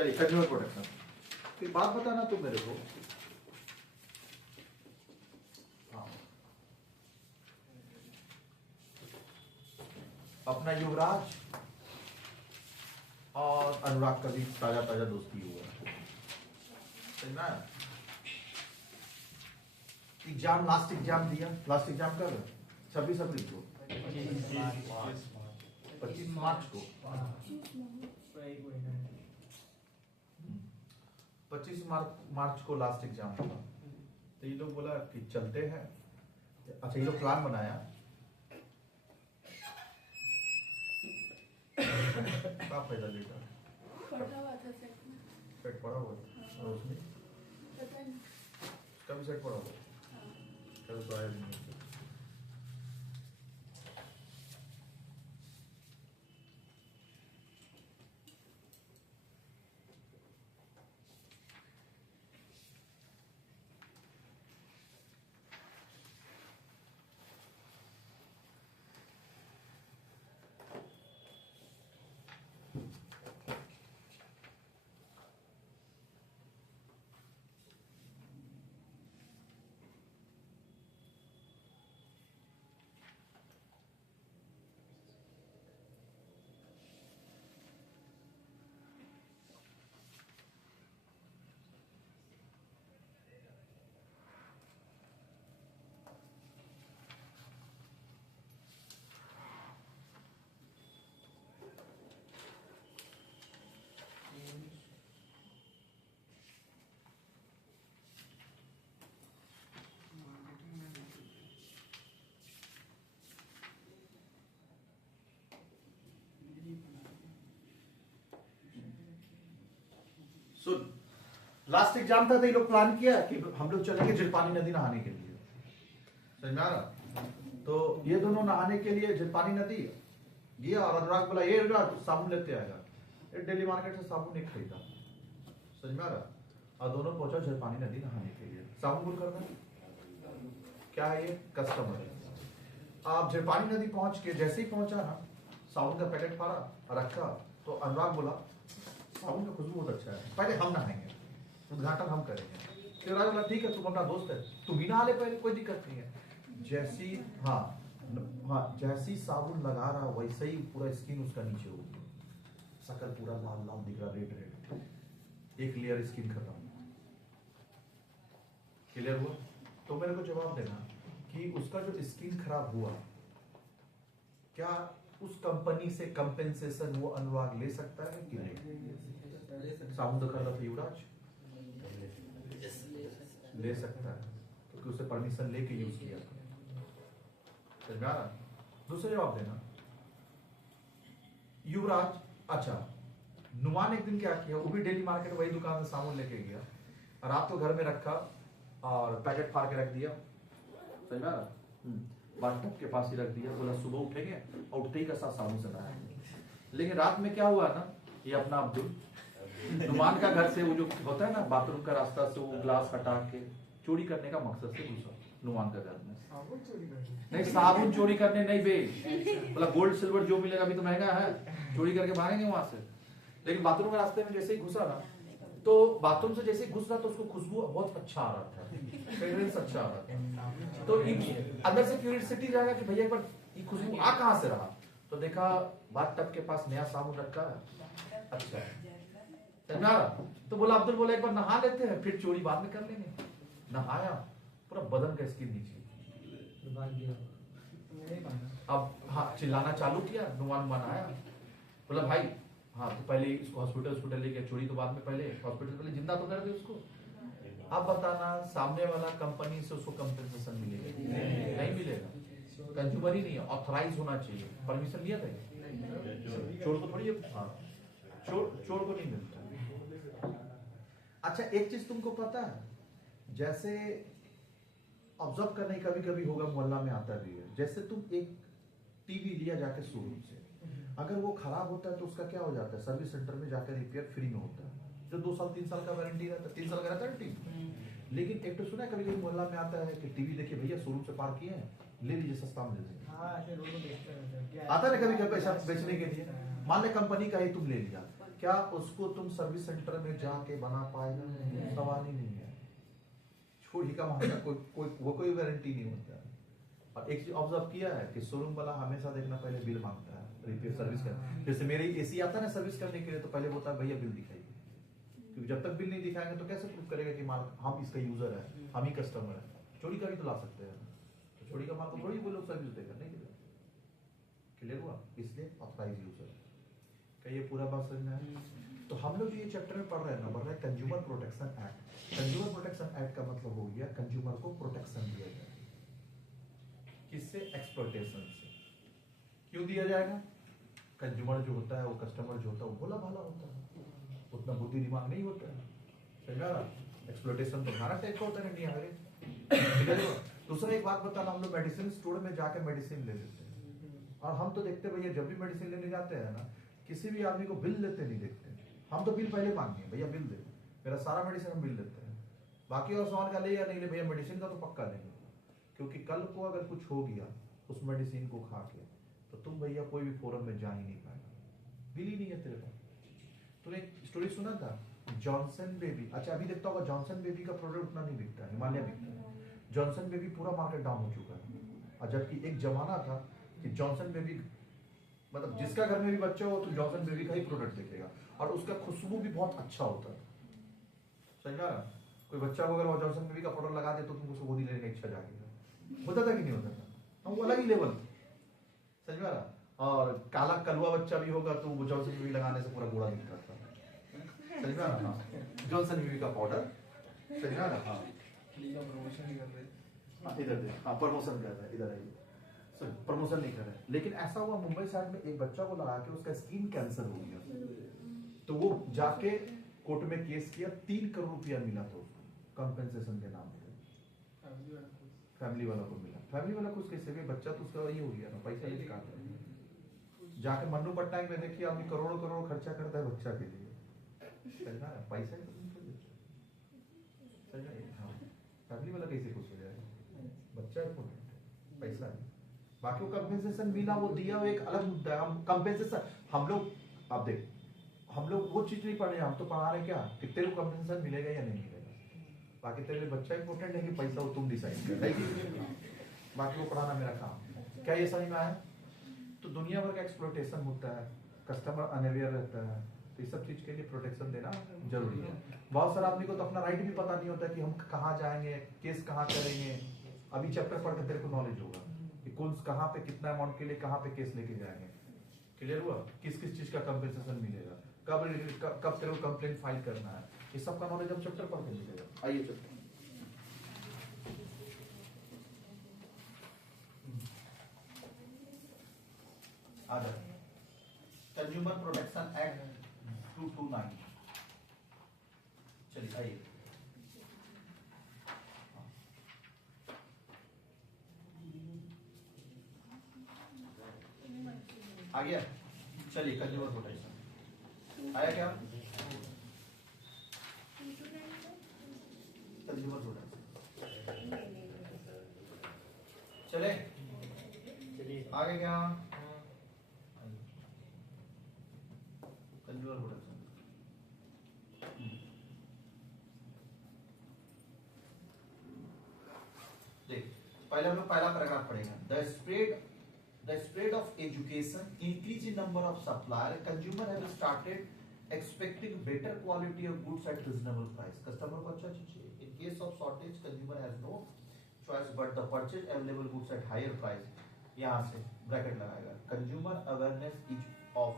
चलिए consumer protection, फिर बात बताना तुम मेरे को। हाँ, अपना युवराज और अनुराग का भी ताजा ताजा दोस्ती हुआ है, समझ में आया? एग्जाम, लास्ट एग्जाम दिया, लास्ट एग्जाम कब? 26 अप्रैल को, 25 मार्च को, 25 मार्च को लास्ट एग्जाम था। तो ये लोग बोला कि चलते हैं। अच्छा, ये लोग प्लान बनाया, क्या फायदा लेटा पढ़ा हुआ था सेट में, सेट पड़ा हुआ था और उसमें पता नहीं। उसका भी सेट पड़ा हुआ था, कल तो आया भी नहीं। सुन, लास्ट एग्जाम था तो ये लोग प्लान किया कि हम लोग चलेंगे जिलपानी नदी नहाने के लिए, समझ में आ रहा? तो ये दोनों नहाने के लिए जिलपानी नदी गया और अनुराग बोला ये साबुन लेते आएगा। ये दिल्ली मार्केट से साबुन नहीं खरीदा, समझ में आ रहा? और दोनों पहुंचा जिलपानी नदी नहाने के लिए। साबुन बुल करना क्या है, ये कस्टमर है। आप जिलपानी नदी पहुंच के जैसे ही पहुंचा ना, साबुन का पैकेट फाड़ा रखा, तो अनुराग बोला साबुन का खुशबू बहुत अच्छा है, पहले हम नहाएंगे, उद्घाटन हम करेंगे। फिर राज बोला ठीक है, तुम अपना दोस्त है, तुम भी नहा ले पहले, कोई दिक्कत नहीं है। जैसी जैसी साबुन लगा रहा वैसे ही पूरा स्किन उसका नीचे हो गया, शकल पूरा लाल लाल दिख रहा, रेड रेड, एक लेयर स्किन खत्म। क्लियर हुआ? तो मेरे को जवाब देना कि उसका जो स्किन खराब हुआ, क्या उस कंपनी से कंपेंसेशन वो अनुराग ले सकता है कि नहीं? साबुन तो खरीदा था युवराज, ले सकता है क्योंकि उसे परमिशन लेके यूज किया था। समझ में आ रहा? दूसरा जवाब देना, युवराज, अच्छा नुमान एक दिन क्या किया, वो भी डेली मार्केट वही दुकान से साबुन लेके गया, रात को घर में रखा और पैकेट फाड़ के रख दिया, समझ में आ रहा? बाथटब के पास ही रख दिया, बोला सुबह उठेंगे और उठते ही का साथ साबुन से नहाएंगे। लेकिन रात में क्या हुआ ना, ये अपना अब्दुल नुमान का घर से वो जो होता है ना बाथरूम का रास्ता से वो ग्लास हटा के चोरी करने का मकसद से घुसा नुमान का घर में। नहीं, साबुन चोरी करने नहीं बे, बोला गोल्ड सिल्वर जो मिलेगा अभी तो महंगा है, चोरी करके भागेंगे वहां से। लेकिन बाथरूम के रास्ते में जैसे ही घुसा ना, तो बाथरूम से जैसे ही घुस रहा तो उसको खुशबू बहुत अच्छा आ रहा था, फ्रेग्रेंस अच्छा आ रहा था। तो अंदर से क्यूरियोसिटी जाएगा कि भैया एक बार ये खुशबू आ कहां से रहा, तो देखा बाथटब के पास नया साबुन रखा है, अच्छा समझ रहा? तो बोला अब्दुल, बोला एक बार नहा लेते हैं फिर चोरी बाद में कर लेंगे। नहाया, पूरा बदन का स्किन नीचे। अब हाँ चिल्लाना चालू किया, नुमान आया, बोला भाई हाँ तो पहले इसको हॉस्पिटल लेके, चोरी तो बाद में, पहले हॉस्पिटल पहले जिंदा तो कर दे उसको। अब बताना सामने वाला कंपनी से उसको कंपनसेशन मिलेगा? नहीं मिलेगा, कंज्यूमर ही नहीं है, ऑथराइज होना चाहिए, परमिशन लिया था, चोर को थोड़ी, हाँ चोर को नहीं मिलता। अच्छा एक चीज तुमको पता है, जैसे ऑब्जर्व करने कभी कभी होगा, मोहल्ला में आता भी है, जैसे तुम एक टीवी लिया जाके शोरूम से, अगर वो खराब होता है तो उसका क्या हो जाता है, सर्विस सेंटर में जाकर रिपेयर फ्री में होता है, जो 2 साल 3 साल का वारंटी रहता है, 3 साल का रहता है टीवी। लेकिन एक तो सुना है कभी कभी मोहल्ला में आता है कि टीवी देखिए भैया शोरूम से पार किए हैं, ले लीजिए सस्ता में दे देंगे, आता है कभी कभी पैसा बेचने के लिए। मान ले कंपनी का ही तुम ले लिया, क्या उसको तुम सर्विस सेंटर में जाके बना पाएगा? सवाल ही नहीं है। छोड़ी का मामला कोई गारंटी नहीं होता है। और एक चीज ऑब्जर्व किया है कि शोरूम वाला हमेशा देखना पहले बिल मांगता है रिपेयर सर्विस का। जैसे मेरे एसी आता है ना सर्विस करने के लिए, तो पहले बोलता है भैया बिल दिखाइए, क्योंकि जब तक बिल नहीं दिखाएंगे तो कैसे प्रूव करेगा कि माल हम इसका यूजर है, हम ही कस्टमर है। चोरी का भी तो ला सकते हैं, तो चोरी का माल को थोड़ी वो लोग सर्विस देगा, नहीं देगा। क्लियर हुआ? इसलिए ऑथराइज यूजर। क्या ये पूरा बात समझ में आया? तो हम लोग ये चैप्टर में पढ़ रहे हैं ना, पढ़ रहे हैं consumer protection act. Consumer protection act का मतलब हो गया कंज्यूमर को प्रोटेक्शन दिया जाएगा। किससे? एक्सप्लॉयटेशन से। क्यों दिया जाएगा? कंज्यूमर जो होता है, वो कस्टमर जो होता है, वो भोला भाला होता है, उतना बुद्धि दिमाग नहीं होता है। समझा? एक्सप्लॉयटेशन तो हमारा टाइप का होता है इंडिया में। दूसरा एक बात बताना, हम लोग मेडिसिन स्टोर में जाके मेडिसिन ले लेते हैं, और हम तो देखते भैया जब भी मेडिसिन लेने जाते हैं ना, किसी भी आदमी को बिल लेते नहीं देखते। हम तो बिल पहले मांगेंगे, भैया बिल दे, मेरा सारा मेडिसिन हम बिल देते हैं। बाकी और सामान का ले या नहीं ले, भैया मेडिसिन का तो पक्का नहीं, क्योंकि कल को अगर कुछ हो गया उस मेडिसिन को खा के, तो तुम भैया कोई भी फोरम में जा ही नहीं पाएगा, बिल ही नहीं है तेरे पास। तूने एक स्टोरी सुना था जॉनसन बेबी? अच्छा, अभी देखता होगा जॉनसन बेबी का प्रोडक्ट उतना नहीं बिकता है, हिमालय बिकता है। जॉनसन बेबी पूरा मार्केट डाउन हो चुका है। और जबकि एक जमाना था कि जॉनसन बेबी, मतलब जिसका घर में भी बच्चा हो तो जॉनसन बेबी का ही प्रोडक्ट दिखेगा, और उसका खुशबू भी बहुत अच्छा होता है। समझा? कोई बच्चा को अगर वो जॉनसन बेबी का प्रोडक्ट लगा दे तो तुमको गोदी लेने की इच्छा जाएगी। होता था कि नहीं होता था? हम वो अलग ही लेवल। समझा? और काला कलवा बच्चा भी होगा तो वो जॉनसन बेबी लगाने से पूरा गोड़ा दिखता था। समझा ना? जॉनसन बेबी का पाउडर। समझा ना? हाँ, प्रमोशन नहीं कर रहे। इधर दे। हाँ, प्रमोशन कर रहा है, इधर आइए। प्रमोशन नहीं कर रहे, लेकिन ऐसा हुआ मुंबई साइड में एक बच्चा को लगा के उसका स्किन कैंसर हो गया, तो वो जाके कोर्ट में केस किया, 3 करोड़ रुपया मिला था उसको कंपेंसेशन के नाम पे। फैमिली वाला को मिला। फैमिली वाला खुश कैसे? भी बच्चा तो उसका ये हो गया ना, पैसा नहीं काट रहा। जाके मन्नू पट्टायक में देखिए, आदमी करोड़ों करोड़ खर्चा करता है बच्चा के लिए। पैसा ही तो फैमिली वाला कैसे खुश हो जाएगा? बच्चा इम्पोर्टेंट है, पैसा नहीं। बाकी वो कंपेंसेशन मिला, वो दिया, वो एक अलग मुद्दा है। हम कंपेंसेशन, हम लोग, आप देख, हम लोग वो चीज नहीं पढ़ रहे, हम तो पढ़ा रहे क्या कि तेरे को कंपेंसेशन मिलेगा या नहीं मिलेगा। बाकी तेरे लिए बच्चा इंपॉर्टेंट है कि पैसा वो तुम डिसाइड कर, बाकी वो पढ़ाना मेरा काम। क्या ये समझ में आया? तो दुनिया भर का एक्सप्लॉयटेशन होता है, कस्टमर अनअवेयर रहता है, तो इस सब चीज के लिए प्रोटेक्शन देना जरूरी है। बहुत सारे आदमी को तो अपना राइट भी पता नहीं होता कि हम कहाँ जाएंगे, केस कहाँ करेंगे। अभी चैप्टर पढ़ के तेरे को नॉलेज होगा कि कौन कहाँ पे कितना अमाउंट के लिए कहाँ पे केस लेके जाएंगे। क्लियर हुआ? किस किस चीज का कंपेंसेशन मिलेगा, कब तेरे को कंप्लेंट फाइल करना है, ये सब का नॉलेज हम चैप्टर पढ़ के मिलेगा। आइए चैप्टर आ जाए। Consumer protection act 229। चलिए आइए। आ गया? चलिए, कंज्यूमर प्रोटेक्शन आया क्या? कंज्यूमर प्रोटेक्शन चले, आगे क्या? Consumer protection. देख, पहले हम लोग पहला पैराग्राफ पढ़ेंगे। The spread of education, increase in number of supplier, consumer have started expecting better quality of goods at reasonable price. Customer को अच्छा चीज चाहिए. In case of shortage, consumer has no choice but the purchase available goods at higher price. यहाँ से bracket लगाएगा. Consumer awareness is of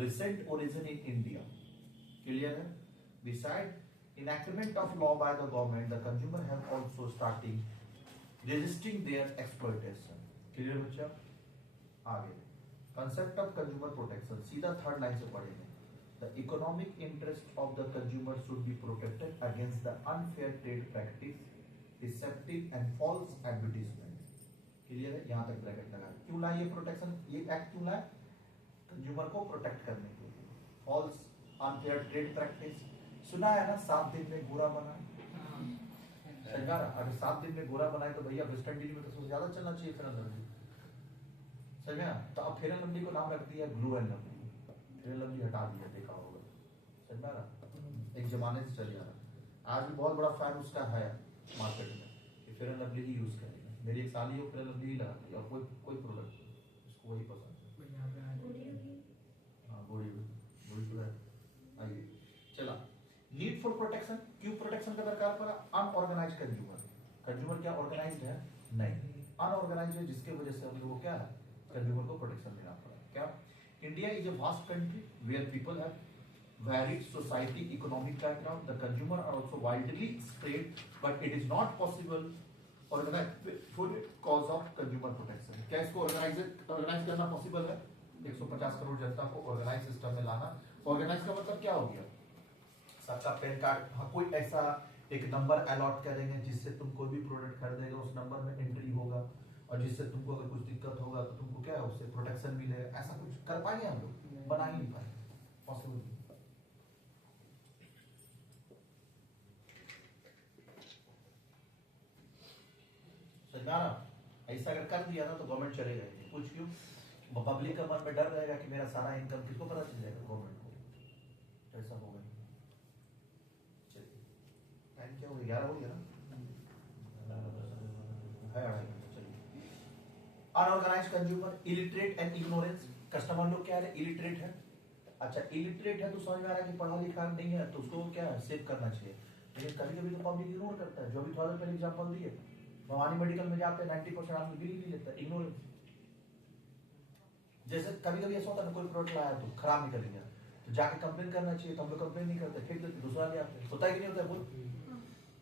recent origin in India. Clear है? Besides enactment of law by the government, the consumer have also starting resisting their exploitation. Clear बच्चा? आगे concept of consumer protection सीधा third line से पढ़ेंगे। The economic interest of the consumer should be protected against the unfair trade practice, deceptive and false advertisement. Clear है? यहाँ तक bracket लगा। क्यों लाए ये प्रोटेक्शन, ये एक्ट क्यों लाए? कंज्यूमर को प्रोटेक्ट करने के लिए। फॉल्स अनफेयर ट्रेड प्रैक्टिस सुना है ना, 7 दिन में गोरा बना। अगर 7 दिन में गोरा बनाए तो भैया वेस्ट इंडीज में तो सबसे ज्यादा चलना चाहिए फेयर एंड लवली। समझ में? तो अब फेयर एंड लवली को नाम रख दिया glow and lovely. Fair and lovely हटा दिया, देखा होगा समझ में आ रहा? एक जमाने से चल जा रहा। आज भी बहुत बड़ा फैन उसका है मार्केट में कि fair and lovely he use करेगा। मेरी एक साली हो फेयर एंड लवली ही लगाती है और कोई कोई प्रोडक्ट उसको वही पसंद है। हाँ गोरी गोरी तो है। आइए चला, नीड फॉर प्रोटेक्शन, क्यों प्रोटेक्शन का दरकार पड़ा? अनऑर्गेनाइज कंज्यूमर, कंज्यूमर क्या ऑर्गेनाइज्ड है? नहीं, अनऑर्गेनाइज्ड है, जिसके वजह से हम लोगों को क्या है, कंज्यूमर को प्रोटेक्शन देना पड़ा। क्या? India is a vast country where people have varied society, economic background. The consumer are also widely spread, but it is not possible organize for cause of consumer protection. क्या इसको organise करना possible है? 150 करोड़ जनता को organise system में लाना। Organise का मतलब क्या हो गया? सबका पैन कार्ड, हाँ, कोई ऐसा एक नंबर अलॉट करेंगे जिससे तुम कोई भी प्रोडक्ट खरीदेगा उस नंबर में एंट्री होगा, और जिससे तुमको अगर कुछ दिक्कत होगा तो तुमको क्या है उससे प्रोटेक्शन मिलेगा। ऐसा कुछ कर पाएंगे हम लोग? बना ही नहीं पाएंगे, पॉसिबल नहीं। ऐसा अगर कर दिया ना तो गवर्नमेंट चलेगा ही। कुछ क्यों? पब्लिक का मन में डर रहेगा कि मेरा सारा इनकम किसको पता चल जाएगा? गवर्नमेंट को। ऐसा होगा ही। चलिए टाइम क्या हो गया? 11 हो गया ना, है 2:30। चलिए, unorganised consumer, illiterate and ignorance. Customer लोग क्या है? इलिटरेट है। अच्छा, इलिटरेट है तो समझ में आ रहा है कि पढ़ा लिखा नहीं है तो उसको क्या है, सेव करना चाहिए। लेकिन कभी कभी तो पब्लिक इग्नोर करता है। जो अभी थोड़ा देर पहले एग्जाम्पल दिए, भवानी मेडिकल में जाते हैं 90% आदमी बिल ही नहीं लेता, इग्नोरेंस। जैसे कभी कभी ऐसा होता है कोई प्रोडक्ट लाया तो खराब निकल गया तो जाके कंप्लेन करना चाहिए, तो हम लोग कंप्लेन नहीं करते, फेंक देते, दूसरा ले आते हैं। होता है कि नहीं होता है? बोल,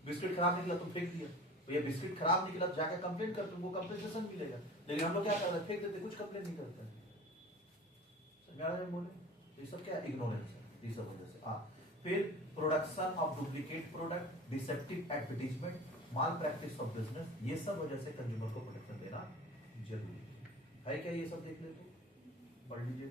बिस्किट खराब निकला तो फेंक दिया, तो ये बिस्किट खराब निकला तो जाके कंप्लेन करते, उनको कंपनसेशन मिलेगा। लेकिन हम लोग क्या करते हैं? फेंक देते, कुछ कंप्लेन नहीं करते। बोले ये सब क्या इग्नोरेंस है, इस वजह से। फिर production of duplicate product, deceptive advertisement, mall practice of business, ये सब वजह से कंज्यूमर को प्रोटेक्शन देना जरूरी है। क्या ये सब देख ले तो पढ़ लीजिए।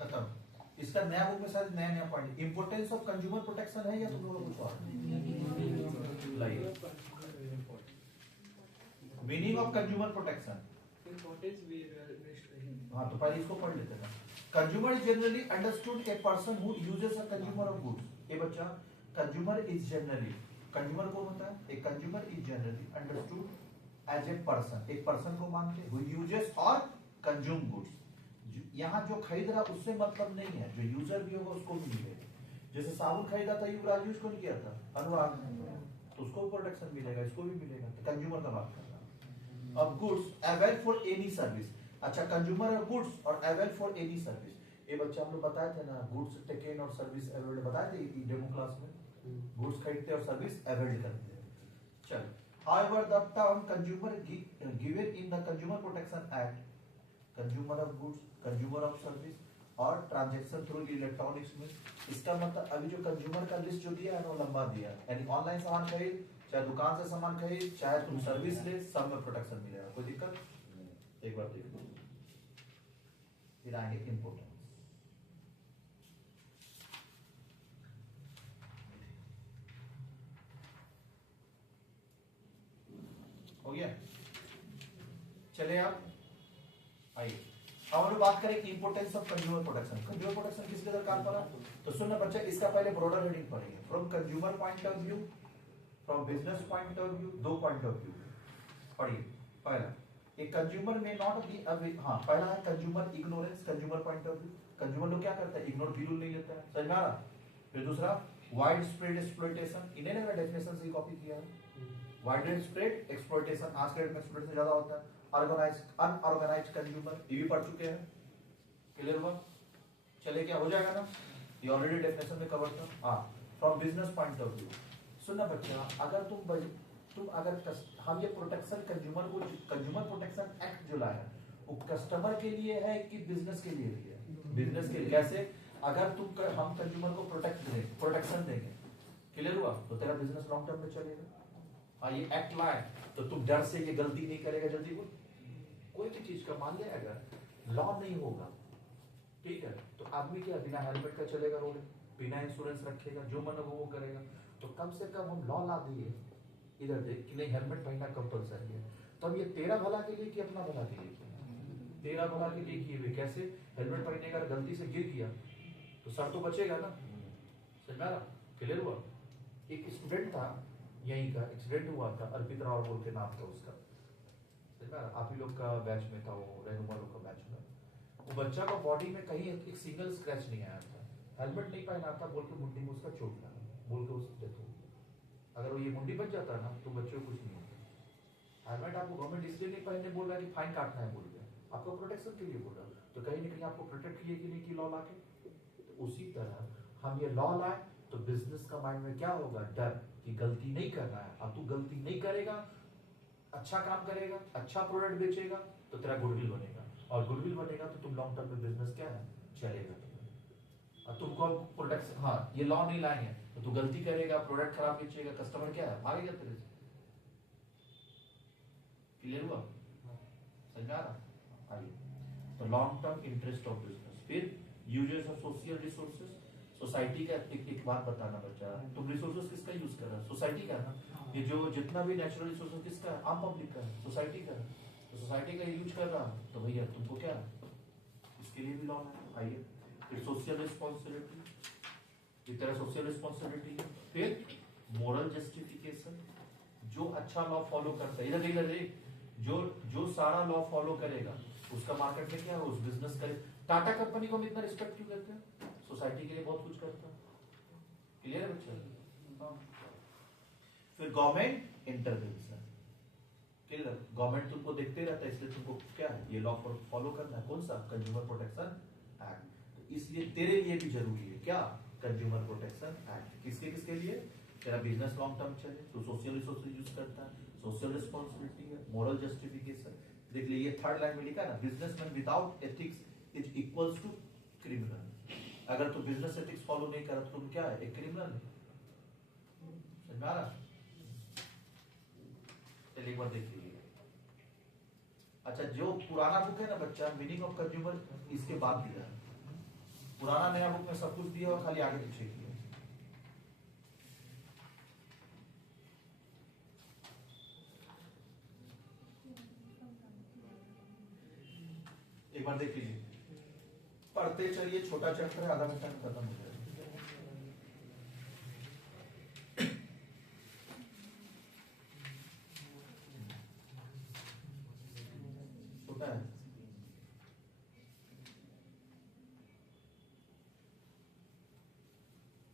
खत्म। इसका नया बुक में शायद नया नया point, importance of consumer protection है या तुम लोगों को कुछ और? Meaning of consumer protection. हाँ तो पहले इसको पढ़ लेते हैं। Consumer is generally understood a person who uses a consumer of goods. ए बच्चा, कंज्यूमर इज जनरली, कंज्यूमर कौन होता है? A consumer is generally understood as a person, एक पर्सन को मानते हु यूजेस और कंज्यूम गुड्स। यहाँ जो खरीद रहा उससे मतलब नहीं है, जो यूजर भी होगा उसको भी मिलेगा। जो जैसे साबुन खरीदा था युवराज यूज कौन किया था? अनुराग। तो उसको प्रोटेक्शन मिलेगा, इसको भी मिलेगा। तो कंज्यूमर का बात कर रहा हूं। अब goods avail for any service. अच्छा, कंज्यूमर और गुड्स और अवेल फॉर एनी सर्विस, ये बच्चा हम लोग बताए थे ना, गुड्स टेकन और सर्विस अवेल्ड बताए थे डेमो क्लास में। गुड्स खरीदते और सर्विस अवेल्ड करते हैं। चल, however the term consumer given in the consumer protection act, consumer of goods, consumer of service और ट्रांजैक्शन थ्रू इलेक्ट्रॉनिक्स में, इसका मतलब अभी जो कंज्यूमर का लिस्ट जो दिया है ना, लंबा दिया है। यानी ऑनलाइन सामान खरीद, चाहे दुकान से सामान खरीद, चाहे तुम सर्विस ले, सब में प्रोटेक्शन मिलेगा। कोई दिक्कत? एक बार देखो, फिर आएंगे इम्पोर्टेंस। हो गया? चले आप आइए, अब हम लोग बात करें importance of consumer protection. Consumer protection किसके दरकार पड़ा? तो सुनना बच्चा, इसका पहले ब्रॉडर हेडिंग पढ़ेंगे। From consumer point of view, from business point of view, दो पॉइंट ऑफ व्यू पढ़िए। पहला, एक कंज्यूमर में नॉट बी पहला है consumer ignorance. Consumer point of view, consumer लोग क्या करता है? इग्नोर बिल्कुल नहीं लेता है। समझ में आ रहा? फिर दूसरा, वाइड स्प्रेड एक्सप्लॉयटेशन। इन्हें ने डेफिनेशन से कॉपी किया है। वाइड स्प्रेड एक्सप्लॉयटेशन, आज के डेट में एक्सप्लॉयटेशन ज्यादा होता है। ऑर्गेनाइज्ड अनऑर्गेनाइज्ड कंज्यूमर, ये भी पढ़ चुके हैं। क्लियर हुआ? चले, क्या हो जाएगा ना, ये ऑलरेडी डेफिनेशन में कवर था। हाँ, from business point of view, सुनना बच्चा, अगर तुम अगर हम ये प्रोटेक्शन कंज्यूमर को, कंज्यूमर प्रोटेक्शन एक्ट जो लाया वो कस्टमर के लिए है कि बिजनेस के लिए भी है? बिजनेस के लिए। कैसे? अगर हम कंज्यूमर को प्रोटेक्शन देंगे, क्लियर हुआ, तो तेरा बिजनेस लॉन्ग टर्म में चलेगा। हाँ, ये एक्ट लाए तो तुम डर से ये गलती नहीं करेगा जल्दी को। कोई भी चीज का मान लिया, अगर लॉ नहीं होगा, ठीक है, तो आदमी क्या बिना हेलमेट का चलेगा रोड, बिना इंश्योरेंस रखेगा, जो मन हो वो करेगा। तो कम से कम हम लॉ ला दिए इधर देख कि नहीं, हेलमेट पहनना कंपलसरी है। तो अब ये तेरा भला के लिए कि अपना भला के लिए? तेरा भला के लिए किए हुए। कैसे? हेलमेट पहनने का गलती से गिर गया तो सर तो बचेगा ना। समझ में आ रहा? क्लियर हुआ? एक स्टूडेंट था यहीं का, एक्सीडेंट हुआ था, अर्पित राव बोल के नाम था उसका। समझ में आ रहा? आप ही लोग का बैच में था वो, रहनुमा लोग का बैच में। वो बच्चा का बॉडी में कहीं एक सिंगल स्क्रैच नहीं आया था, हेलमेट नहीं पहना था बोल के मुंडी में उसका चोट लगा, बोल के उसकी डेथ हो गई। अगर वो ये मुंडी बच जाता ना तो बच्चे को कुछ नहीं होता। हेलमेट आपको गवर्नमेंट इसलिए नहीं पहनने बोल रहा है कि फाइन काटना है बोल के, आपको प्रोटेक्शन के लिए बोल रहा है। तो कहीं ना कहीं आपको प्रोटेक्ट किए कि नहीं की लॉ ला के। तो उसी तरह हम ये लॉ लाए तो बिजनेस का माइंड में क्या होगा? डर कि गलती नहीं करना है। अब तू गलती नहीं करेगा, अच्छा काम करेगा, अच्छा प्रोडक्ट बेचेगा तो तेरा गुडविल बनेगा, और गुडविल बनेगा तो तुम लॉन्ग टर्म में बिजनेस क्या है चलेगा। अब तुमको प्रोडक्ट, हाँ ये लॉ नहीं लाएंगे तो तू गलती करेगा, प्रोडक्ट खराब बेचेगा, कस्टमर क्या है भागेगा तेरे से। क्लियर हुआ? समझ में आ रहा? आइए, तो long term interest of business. फिर uses of social resources, society का एक बात बताना बच्चा, तुम रिसोर्सेज किसका यूज कर रहा है? सोसाइटी का ना। ये जो जितना भी नेचुरल रिसोर्सेज किसका है? आम पब्लिक का है, सोसाइटी का है। तो सोसाइटी का यूज कर रहा है तो भैया तुमको क्या है, इसके लिए भी लॉ है। आइए, फिर सोशल रिस्पॉन्सिबिलिटी, ये तरह सोशल रिस्पॉन्सिबिलिटी है। फिर मोरल जस्टिफिकेशन, जो अच्छा लॉ फॉलो करता है, इधर इधर जो सारा लॉ फॉलो करेगा उसका मार्केट में क्या है, उस बिजनेस करे। टाटा कंपनी को हम इतना रिस्पेक्ट क्यों करते हैं? सोसाइटी के लिए बहुत कुछ करता है। क्लियर है बच्चा? फिर गवर्नमेंट इंटरवेंशन, क्लियर? गवर्नमेंट तुमको देखते रहता है, इसलिए तुमको क्या है ये लॉ फॉलो करना है। कौन सा? Consumer protection act. तो इसलिए तेरे लिए भी जरूरी है क्या? Consumer protection act. किसके किसके लिए? तेरा बिजनेस लॉन्ग टर्म चले तो सोशल रिसोर्सेज यूज करता है, सोशल रिस्पॉन्सिबिलिटी है, मोरल जस्टिफिकेशन। देख लिए ये थर्ड लाइन में लिखा है ना, businessman without ethics is equals to criminal. अगर तुम बिजनेस एथिक्स फॉलो नहीं कर तो तुम क्या है? एक क्रिमिनल है। समझ में आ रहा? चलिए एक बार देख लीजिए। अच्छा, जो पुराना बुक है ना बच्चा, मीनिंग ऑफ कंज्यूमर, इसके बाद दिया है। पुराना नया बुक में सब कुछ दिया और खाली आगे पीछे किया। एक बार देख लीजिए, पढ़ते चलिए, छोटा चैप्टर है, आधा घंटा में खत्म हो जाएगा। छोटा है।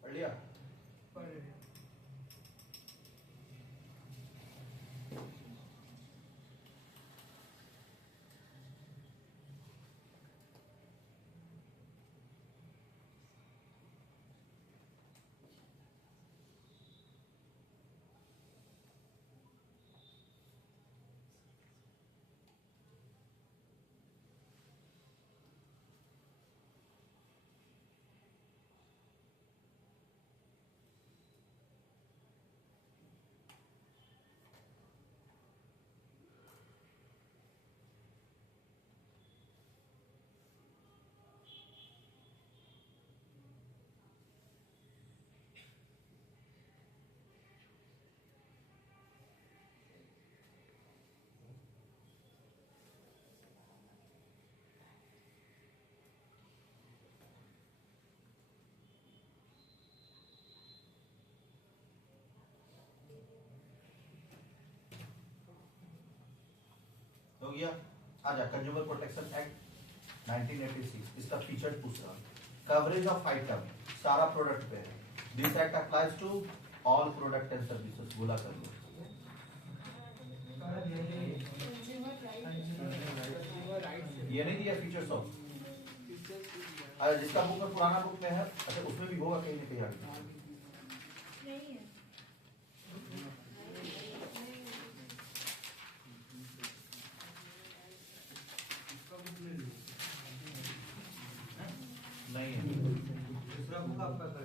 पढ़ लिया? पढ़ रहे हैं। हो गया? आजा, कंज्यूमर प्रोटेक्शन एक्ट 1986 इसका फीचर पूछ रहा, कवरेज ऑफ आइटम सारा प्रोडक्ट पे है। This act applies to all product and services. बोला कर लो। ये नहीं दिया फीचर्स ऑफ, जिसका बुक में पुराना बुक में है, अच्छा उसमें भी होगा कहीं ना कहीं आगे। नहीं है, दूसरा बुक आपका कर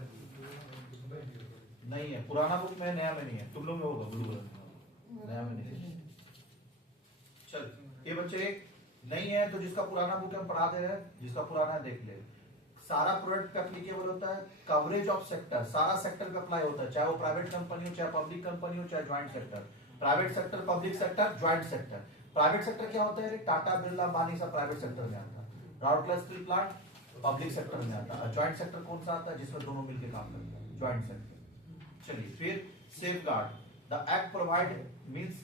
नहीं है, पुराना बुक में, नया में नहीं है। तुम लोग में होगा ब्लू कलर, नया में नहीं है। चल ये बच्चे नहीं है तो जिसका पुराना बुक हम पढ़ा दे रहे हैं, जिसका पुराना है देख ले। सारा प्रोडक्ट पे एप्लीकेबल होता है। कवरेज ऑफ सेक्टर सारा सेक्टर पे अप्लाई होता है, चाहे वो प्राइवेट कंपनी हो, चाहे पब्लिक कंपनी हो, चाहे joint sector. Private sector, public sector, joint sector. Private sector क्या होता है? टाटा, बिरला, अम्बानी सब प्राइवेट सेक्टर में आता है। Rourkela steel plant public sector में आता है। ज्वाइंट सेक्टर कौन सा आता है? जिसमें दोनों मिलकर काम करते हैं, ज्वाइंट सेक्टर। चलिए फिर safeguard. The act provide means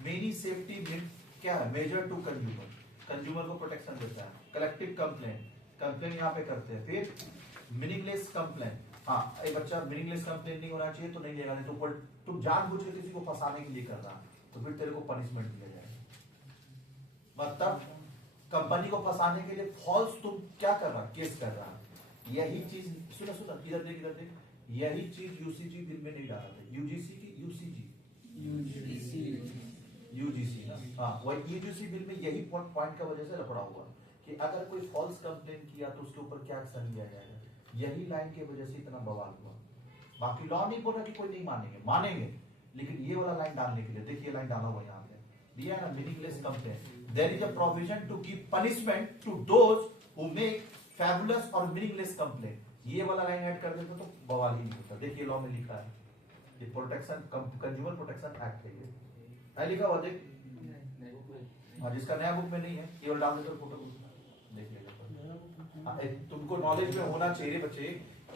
many safety means क्या है? मेजर टू कंज्यूमर, कंज्यूमर को प्रोटेक्शन देता है। कलेक्टिव कंप्लेंट, कंप्लेंट यहाँ पे करते हैं। फिर मीनिंगलेस कंप्लेंट, हाँ एक बच्चा मीनिंगलेस कंप्लेंट नहीं होना चाहिए तो नहीं लेगा, नहीं तो तुम जानबूझ के किसी को फंसाने के लिए कर रहा तो फिर तेरे को पनिशमेंट दिया जाएगा। मतलब कंपनी को फंसाने के लिए फॉल्स तुम क्या कर रहा, केस कर रहा। यही चीज सुनो सुनो, इधर देख इधर देख, यही चीज यूसीजी बिल में नहीं डाला था। यूजीसी की यूसीजी यूजीसी ना, हाँ वही यूजीसी बिल में यही पॉइंट का वजह से लफड़ा हुआ कि अगर कोई फॉल्स कंप्लेन किया तो उसके ऊपर क्या एक्शन लिया जाएगा। यही लाइन की वजह से इतना बवाल हुआ। बाकी लॉ नहीं बोल रहा कि कोई नहीं मानेंगे, मानेंगे, लेकिन ये वाला लाइन डालने के लिए देखिए, लाइन डाला हुआ यहाँ पे दिया है ना, meaningless complain. There is a provision to give punishment to those who make fabulous or meaningless complaint. ये वाला लाइन ऐड कर देते तो बवाल ही नहीं होता। देखिए लॉ में लिखा है, ये प्रोटेक्शन कंज्यूमर प्रोटेक्शन एक्ट है, ये है लिखा हुआ देख। हाँ जिसका नया बुक में नहीं है केवल डाल देकर फोटो देख लेगा। तुमको नॉलेज में होना चाहिए बच्चे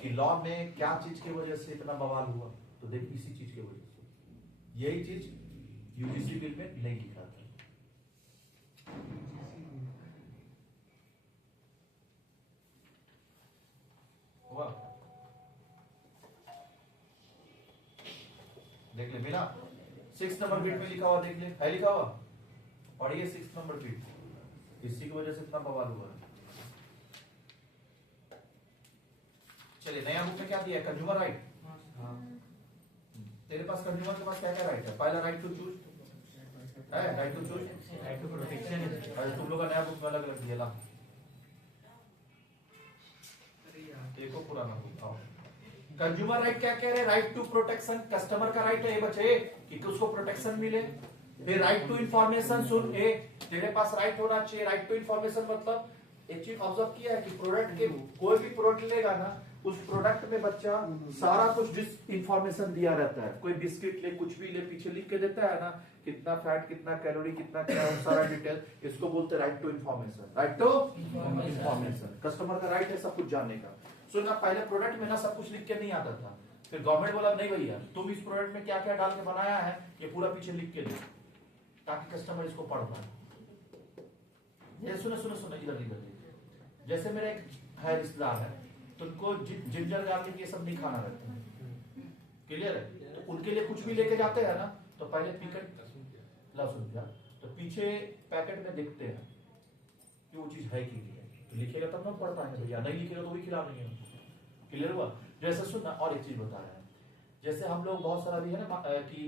कि लॉ में क्या चीज की वजह से इतना बवाल हुआ, तो देख इसी चीज की वजह से। यही चीज यूजीसी बिल में नहीं लिखा था। देख ले मेरा 6 नंबर बिट में लिखा हुआ, देख ले है लिखा हुआ, पढ़िए 6 नंबर बिट। इसी की वजह से इतना बवाल हुआ है। चलिए नया बुक में क्या दिया है? Consumer right. तेरे पास कंज्यूमर के पास क्या क्या राइट है? पहला राइट टू चूज है, right to choose, right to protection. अरे तुम लोग का नया बुक में अलग अलग दिया ला, देखो पुराना बुक। आओ कंज्यूमर राइट क्या कह रहे हैं? राइट टू प्रोटेक्शन, कस्टमर का राइट है ये बच्चे कि उसको प्रोटेक्शन मिले। फिर राइट टू इंफॉर्मेशन, सुन ए तेरे पास राइट होना चाहिए। राइट टू इंफॉर्मेशन मतलब एक चीज ऑब्जर्व किया है कि प्रोडक्ट के कोई भी प्रोडक्ट लेगा ना, उस प्रोडक्ट में बच्चा सारा कुछ जिस इंफॉर्मेशन दिया रहता है। कोई बिस्किट ले, कुछ भी ले, पीछे लिख के देता है ना, कितना फैट, कितना कैलोरी, कितना क्या, सारा डिटेल, इसको बोलते हैं right to information. Right to information, customer का राइट है सब कुछ जानने का। सो ना पहले प्रोडक्ट में ना सब कुछ लिख के नहीं आता था, फिर गवर्नमेंट बोला नहीं भैया तुम इस प्रोडक्ट में क्या क्या डाल के बनाया है ये पूरा पीछे लिख के दो ताकि कस्टमर इसको पढ़ पाए। ये सुनो सुनो सुनो, इधर इधर जैसे मेरा एक है रिश्तेदार है, तो उनको जिंजर गार्लिक ये सब नहीं खाना रहता है, क्लियर है? तो उनके लिए कुछ भी लेके जाते हैं ना, तो पहले पिकट लहसुन प्याज, तो पीछे पैकेट में देखते हैं कि वो चीज है कि नहीं है, तो लिखेगा तब ना पढ़ पाएंगे भैया, नहीं लिखेगा तो भी खिला नहीं है। क्लियर हुआ? जैसे सुनना, और एक चीज बता रहे हैं, जैसे हम लोग बहुत सारा भी है ना कि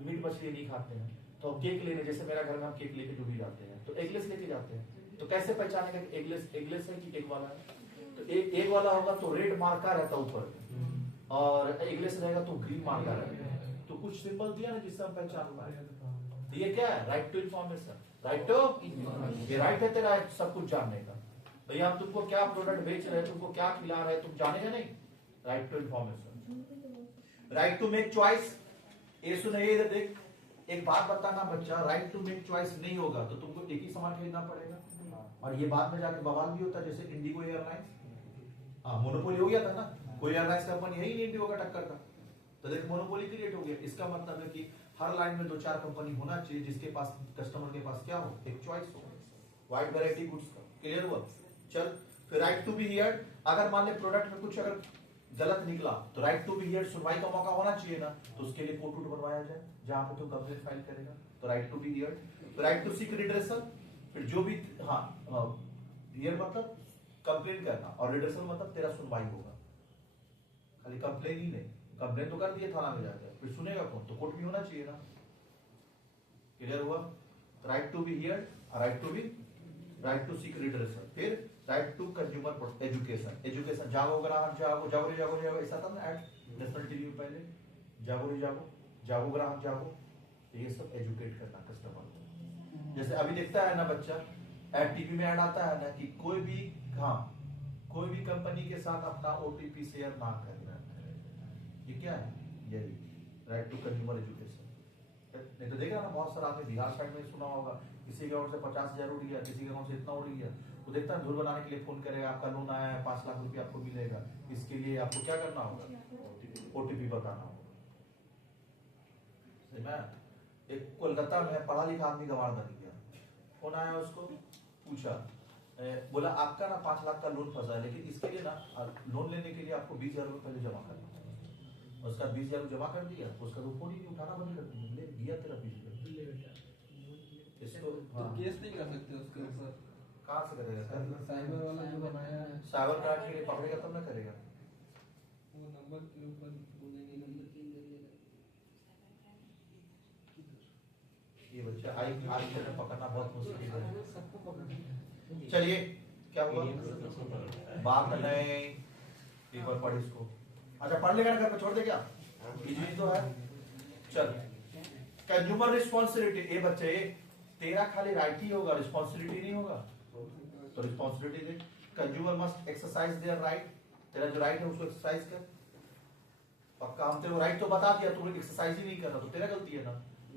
मीट मछली नहीं खाते हैं, तो केक लेने, जैसे मेरा घर में हम केक लेके जो भी जाते हैं तो एगलेस लेके जाते हैं, तो कैसे पहचानेगा कि एगलेस है कि एग वाला है? तो एग वाला होगा तो रेड मार्का रहता ऊपर, और एगलेस रहेगा तो ग्रीन मार्का रहेगा। तो कुछ सिंबल दिया ना जिससे हम पहचान पाए। तो ये क्या है? Right to information, right to, ये राइट है तेरा सब कुछ जानने का। भैया हम तुमको क्या प्रोडक्ट बेच रहे हैं, तुमको क्या खिला रहे हैं, तुम जानेगा नहीं? Right to information, right to make choice. ये सुनिए, इधर देख, एक बात बताना बच्चा, राइट टू मेक चॉइस नहीं होगा तो तुमको एक ही सामान खरीदना पड़ेगा, और ये बाद में जाके बवाल भी होता है। जैसे इंडिगो एयरलाइंस, मोनोपोली हो गया था ना, कोई एयरलाइंस कंपनी है ही नहीं इंडिगो का टक्कर का, तो देख मोनोपोली क्रिएट हो गया। इसका मतलब है कि हर लाइन में 2-4 कंपनी होना चाहिए जिसके पास, कस्टमर के पास क्या हो, एक चॉइस हो, वाइड वैरायटी गुड्स का। क्लियर हुआ? चल फिर राइट टू बी हियर्ड, अगर मान ले प्रोडक्ट में कुछ अगर गलत निकला तो राइट टू बी हियर्ड, सुनवाई का मौका होना चाहिए ना, तो उसके लिए कोर्ट बनवाया जाए जहां पे तू कंप्लेंट फाइल करेगा, तो right to be heard. Right to seek redressal, फिर जो भी, हियर मतलब कंप्लेन करना, और रिड्रेसल मतलब तेरा सुनवाई होगा। खाली कंप्लेन ही नहीं, कंप्लेन तो कर दिए थाना में जाकर, फिर सुनेगा कौन? तो कोर्ट भी होना चाहिए ना। क्लियर हुआ? Right to be heard, right to seek redressal, फिर right to consumer education, education जागो ग्राहक जागो, जागो रे जागो रे जागो, ऐसा था ना ऐड नेशनल टीवी में पहले, जागो रे जागो, जागो ग्राहक जागो, तो ये सब एजुकेट करना कस्टमर को। जैसे अभी देखता है ना बच्चा, ऐड टीवी में ऐड आता है ना कि कोई भी, हाँ, कोई भी कंपनी के साथ अपना ओटीपी शेयर ना करना, ये क्या है? ये राइट टू कंज्यूमर एजुकेशन। नहीं तो देखा ना, बहुत सारा आपने बिहार साइड में सुना होगा, किसी के अकाउंट से 50,000 उड़ गया, किसी के अकाउंट से इतना उड़ गया, तो देखता है धुल बनाने के लिए फोन करेगा, आपका लोन आया है 5 लाख रुपया आपको मिलेगा, इसके लिए आपको क्या करना होगा? ओटीपी बताना होगा। सही में? एक कोलकाता में पढ़ा लिखा आदमी गंवार बन गया, फोन आया उसको, पूछा, बोला आपका ना 5 लाख का लोन फंसा है, लेकिन इसके लिए ना लोन लेने के लिए आपको 20,000 रुपये पहले जमा करना होगा। उसका 20,000 जमा कर दिया, उसका तो फोन ही नहीं उठाना बंद कर दिया, तेरा 20,000 इसको। तो केस नहीं कर सकते उसके ऊपर? कहाँ से करेगा? साइबर वाला जो बनाया है, साइबर क्राइम के लिए पकड़ेगा तब ना करेगा। वो नंबर के ऊपर ये बच्चा आज में पकड़ना बहुत मुश्किल है। सबको पकड़ना। चलिए क्या हुआ? बात नहीं, एक बार पढ़ इसको। अच्छा पढ़ लेगा ना, घर पे छोड़ दे क्या? इजी तो है। चल, कंज्यूमर रिस्पॉन्सिबिलिटी, ये बच्चे तेरा खाली राइट ही होगा, रिस्पॉन्सिबिलिटी नहीं होगा, तो रिस्पॉन्सिबिलिटी दे। Consumer must exercise their right, तेरा जो राइट है उसको एक्सरसाइज कर। पक्का हम तेरे को राइट तो बता दिया, तू एक्सरसाइज ही नहीं कर रहा, तो तेरा गलती है ना।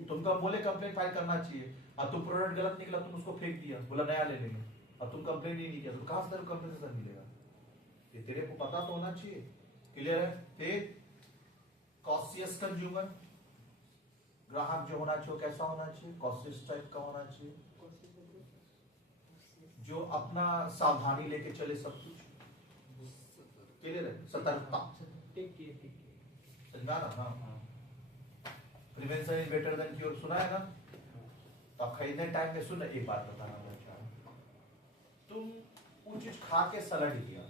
तुमको बोले कंप्लेन फाइल करना चाहिए, अब तुम प्रोडक्ट गलत निकला, तुम उसको फेंक दिया, बोला नया ले लेंगे, अब तुम कंप्लेन ही नहीं किया, तो कहां से तेरे को कंपनसेशन मिलेगा? ये तेरे को पता तो होना चाहिए। क्लियर है? फिर कॉशियस कंज्यूमर, ग्राहक जो होना चाहिए कैसा होना चाहिए? कॉशियस टाइप का होना चाहिए, जो अपना सावधानी लेके चले सब कुछ। क्लियर है? सतर्कता, समझा ना? हाँ, prevention is better than cure, सुना है ना? तो आप खरीदने टाइम में सुन, एक बात बताना बच्चा, तुम वो चीज खा के सलट गया,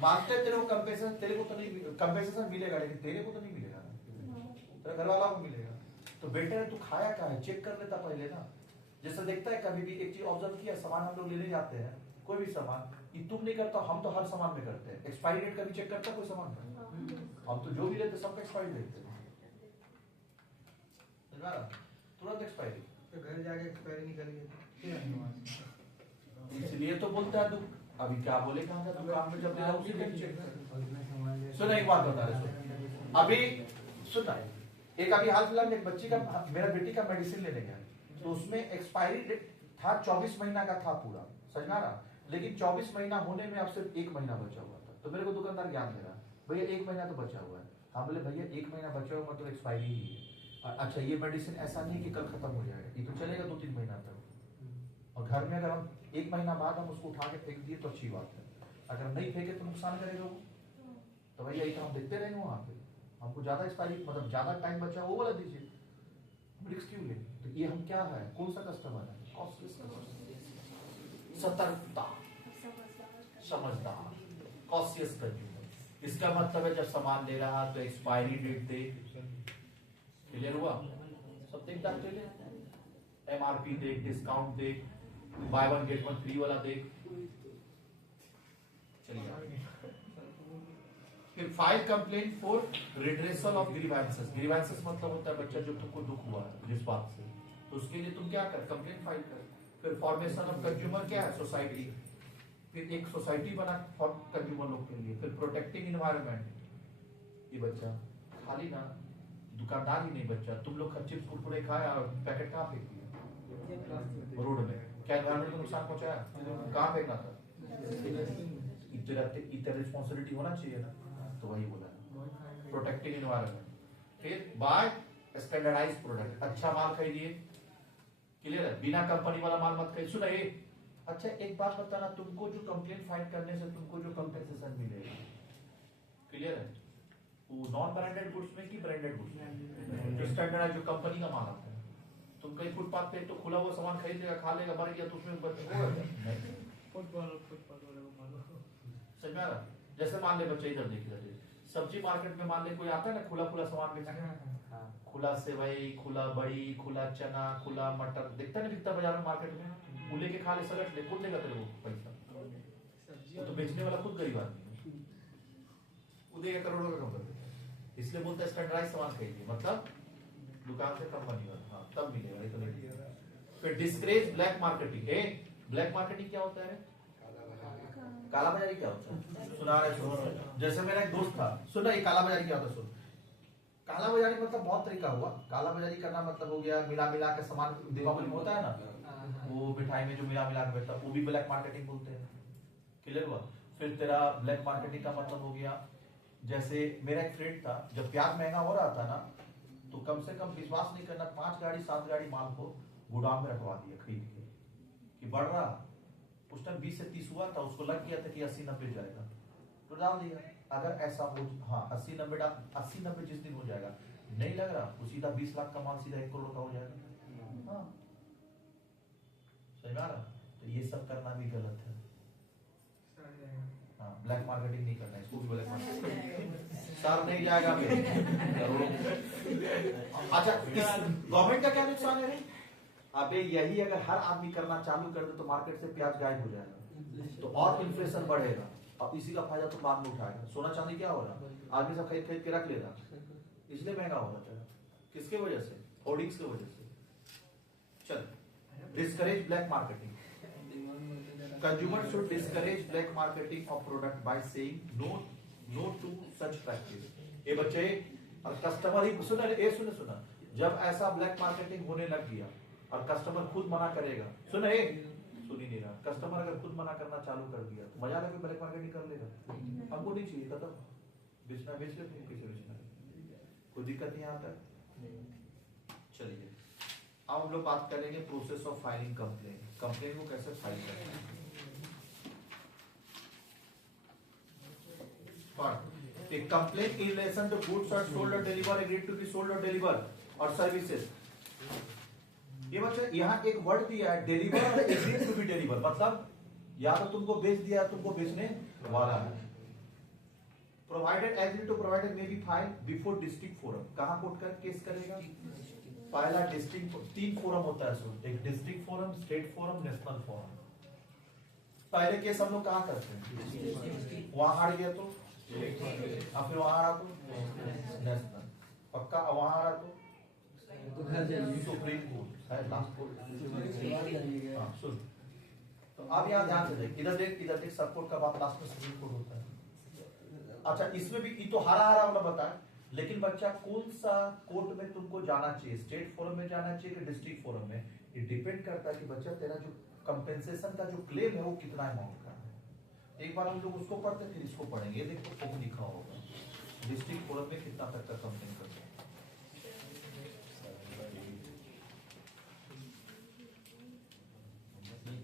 मानते तेरे को कंपेंसेशन, तेरे को तो नहीं कंपेंसेशन मिलेगा, लेकिन तेरे को तो नहीं मिलेगा, तेरे घर वाला को मिलेगा। तो बेटर है तू खाया क्या है, चेक कर लेता पहले ना। जैसे देखता है कभी भी एक चीज ऑब्जर्व किया, सामान हम लोग लेने जाते हैं, कोई भी सामान, ये तुम नहीं करता, हम तो हर सामान में करते हैं। एक्सपायरी डेट कभी चेक करता कोई सामान का? हम तो जो भी लेते सबका एक्सपायरी देखते हैं, तुरंत एक्सपायरी। तो घर जाके एक्सपायरी निकल गई, इसलिए तो बोलता है तू अभी क्या बोले, कहां था दुकान में जब उसी दिन चेक कर। सुन एक बात बता रहे, अभी सुनना, एक अभी हाल फिलहाल में एक बच्ची का, मेरा बेटी का मेडिसिन लेने गया, तो उसमें एक्सपायरी डेट था 24 महीना का था पूरा, समझा ना? लेकिन 24 महीना होने में अब सिर्फ 1 महीना बचा हुआ था। तो मेरे को दुकानदार ज्ञान दे रहा, भैया 1 महीना तो बचा हुआ है। हम बोले भैया 1 महीना बचा हुआ मतलब एक्सपायरी ही है। अच्छा ये मेडिसिन ऐसा नहीं कि कल खत्म हो जाएगा, ये तो चलेगा 2-3 महीना तक, और घर में अगर हम 1 महीना बाद हम उसको उठा के फेंक दिए तो अच्छी बात है, अगर नहीं फेंके तो नुकसान करेगा वो। तो भैया ये तो हम देखते रहेंगे वहाँ पे, हमको ज्यादा एक्सपायरी मतलब ज्यादा टाइम बचा वो वाला दीजिए, रिस्क क्यों ले। तो ये हम क्या है, कौन सा कस्टमर है, कॉस्टलेस कस्टमर, सतर्कता, समझदार, कॉशियस कंज्यूमर। इसका मतलब है जब सामान ले रहा तो एक्सपायरी डेट दे, क्लियर हुआ, सब देख डालते ले, एमआरपी देख, डिस्काउंट देख, by one get one free वाला देख। चलिए फिर file complaint for redressal of grievances. Grievances मतलब होता है बच्चा जो तुमको दुख हुआ है जिस बात से, तो उसके लिए तुम क्या कर, कंप्लेंट फाइल कर। फिर फॉर्मेशन ऑफ कंज्यूमर क्या है, सोसाइटी, फिर एक सोसाइटी बना फॉर कंज्यूमर लोग के लिए। फिर प्रोटेक्टिंग एनवायरनमेंट, ये बच्चा खाली ना दुकानदार ही नहीं बच्चा, तुम लोग चिप्स कुरकुरे खाए और पैकेट कहाँ फेंक दिया रोड में, क्या एनवायरनमेंट को नुकसान पहुंचाया, कहाँ फेंकना था, इतना रिस्पॉन्सिबिलिटी होना चाहिए ना, तो वही बोला प्रोटेक्टिंग एनवायरनमेंट। फिर बाय स्टैंडर्डाइज्ड प्रोडक्ट, अच्छा माल खरीदिए, क्लियर है, बिना कंपनी वाला माल मत खरीदिए। सुना ये, अच्छा एक बात बताना, तुमको जो कंप्लेंट फाइल करने से तुमको जो कंपेंसेशन मिलेगा, क्लियर है, वो नॉन ब्रांडेड गुड्स में कि ब्रांडेड गुड्स में, जो स्टैंडर्डाइज्ड जो कंपनी का माल आता है। तुम कहीं फुटपाथ पे तो खुला हुआ सामान खरीदेगा, खा लेगा, मर गया तो उसमें समझ में आ रहा। जैसे मान ले बच्चे इधर देख, इधर सब्जी मार्केट में मान ले कोई आता है ना खुला खुला सामान बेचने, खुला सेवई, खुला बड़ी, खुला चना, खुला मटर, देखता नहीं बिकता बाजार में मार्केट में, वो लेके खा ले, सलट ले, खुद देगा तेरे को पैसा, वो तो बेचने वाला खुद गरीब आदमी है, वो देगा करोड़ों का कम कर देगा। इसलिए बोलते हैं स्टैंडर्डाइज्ड सामान खरीदिए, मतलब दुकान से कंपनी वाला, हाँ तब मिलेगा, नहीं तो नहीं। फिर discourage black marketing. Black marketing क्या होता है, काला बाजारी क्या होता है, सुना रहे सुन। जैसे मेरा एक दोस्त था, सुन ये काला बाजारी क्या होता है, सुन। काला बाजारी मतलब बहुत तरीका हुआ, काला बाजारी करना मतलब हो गया मिला मिला के सामान, दीपावली में होता है ना वो मिठाई में जो मिला मिला के बेचता, वो भी ब्लैक मार्केटिंग बोलते हैं, क्लियर हुआ। फिर तेरा ब्लैक मार्केटिंग का मतलब हो गया, जैसे मेरा एक फ्रेंड था, जब प्याज महंगा हो रहा था ना, तो कम से कम विश्वास नहीं करना 5 गाड़ी 7 गाड़ी माल को गोदाम में रखवा दिया खरीद के, कि बढ़ रहा, उस टाइम 20 से 30 हुआ था, उसको लग गया था कि 80-90 जाएगा, तो डाल दिया। अगर ऐसा हो, हाँ 80-90 जिस दिन हो जाएगा, नहीं लग रहा तो सीधा 20 लाख का माल सीधा 1 करोड़ का हो जाएगा। हाँ सही में आ रहा, तो ये सब करना भी गलत है। हाँ ब्लैक मार्केटिंग नहीं करना है, इसको भी ब्लैक मार्केटिंग सर नहीं जाएगा करोड़ों। अच्छा गवर्नमेंट का क्या नुकसान है, अबे यही अगर हर आदमी करना चालू कर दे तो मार्केट से प्याज गायब हो जाएगा, तो और इन्फ्लेशन बढ़ेगा, अब इसी का फायदा तो बाद में उठाएगा। सोना चांदी क्या हो रहा, आदमी सब खरीद खरीद के रख लेगा, इसलिए महंगा हो जाता है, किसके वजह से, होर्डिंग्स की वजह से। चल discourage black marketing, consumer should discourage black marketing of product by saying no to such practice. ये बच्चे और कस्टमर ही सुना, जब ऐसा ब्लैक मार्केटिंग होने लग गया और कस्टमर खुद मना करेगा, सुन ही नहीं रहा, कस्टमर अगर खुद मना करना चालू कर दिया तो मजा लगे ब्लैक मार्केटिंग कर लेगा, हमको नहीं चाहिए, खत्म, बेचना बेच लेते हैं, कैसे बेचना है, कोई दिक्कत नहीं आता। चलिए अब हम लोग बात करेंगे process of filing complain, complain को कैसे फाइल करना है। एक complain in relation to goods और सोल्ड और deliver, agreed to be sold और डिलीवर और सर्विसेज। ये मतलब यहाँ एक वर्ड दिया है डिलीवर और एग्रीड टू बी डिलीवर, मतलब या तो तुमको बेच दिया, तुमको बेचने वाला है। Provided agree to provided may be file before district forum, कहां कोर्ट कर केस करेगा, पहला डिस्ट्रिक्ट, 3 फोरम होता है सो, एक district forum, state forum, national forum. पहले केस हम लोग कहां करते हैं, वहां हार गया तो फिर वहां आ तो नेशनल, पक्का वहां आ तो सुप्रीम कोर्ट है, लास्ट कोर्ट। हाँ सुन, तो अब यहाँ ध्यान से देख, इधर देख सब कोर्ट का बात लास्ट में सुप्रीम कोर्ट होता है। अच्छा इसमें भी तो हारा वाला बता, लेकिन बच्चा कौन सा कोर्ट में तुमको जाना चाहिए, स्टेट फोरम में जाना चाहिए कि डिस्ट्रिक्ट फोरम में, ये डिपेंड करता है कि बच्चा तेरा जो कंपेंसेशन का जो क्लेम है वो कितना अमाउंट का है। एक बार हम लोग उसको पढ़ते फिर इसको पढ़ेंगे, देखो तो लिखा होगा डिस्ट्रिक्ट फोरम में कितना तक का कंप्लेन कर सकते हैं।